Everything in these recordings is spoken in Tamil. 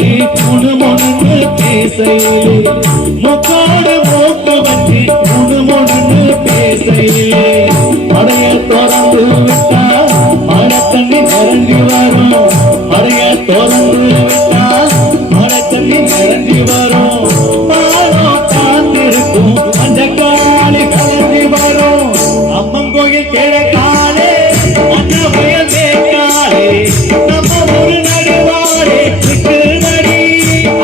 வச்சு முணுமுணுன்னு பேசையிலே முக்கோடு மூக்கு வச்சு முணுமுணுன்னு பேசையிலே மடைய திறந்து விட்டா மழை தண்ணி நிறைஞ்சு வரும் மடைய திறந்து விட்டா மழை தண்ணி நிறைஞ்சு வரும் பாலம் காத்திருக்கும் அந்த காலி கலந்து வரும் அம்மன் கோயில் கிழக்காலே அண்ணா புயல் தேக்காலே நம்ம ஒரு நடுவாரே விட்டு நடி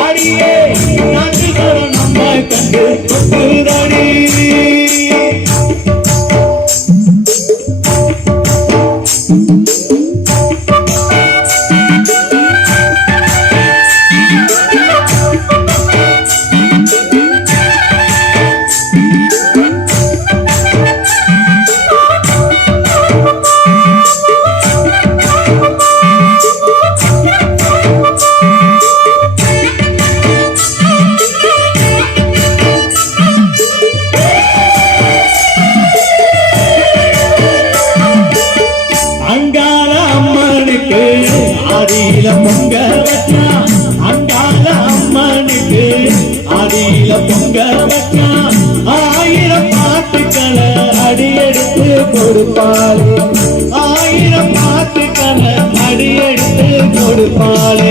அடியே நாட்டு தரம் நம்ம கண்டு கொத்துதடி ஆடியில பொங்க வச்சா அங்கால அம்மனுக்கு ஆடியில பொங்க வச்சா 1000 பாட்டுக்களை அடியெடுத்து கொடுப்பாள் 1000 பாட்டுக்களை அடியெடுத்து கொடுப்பாள்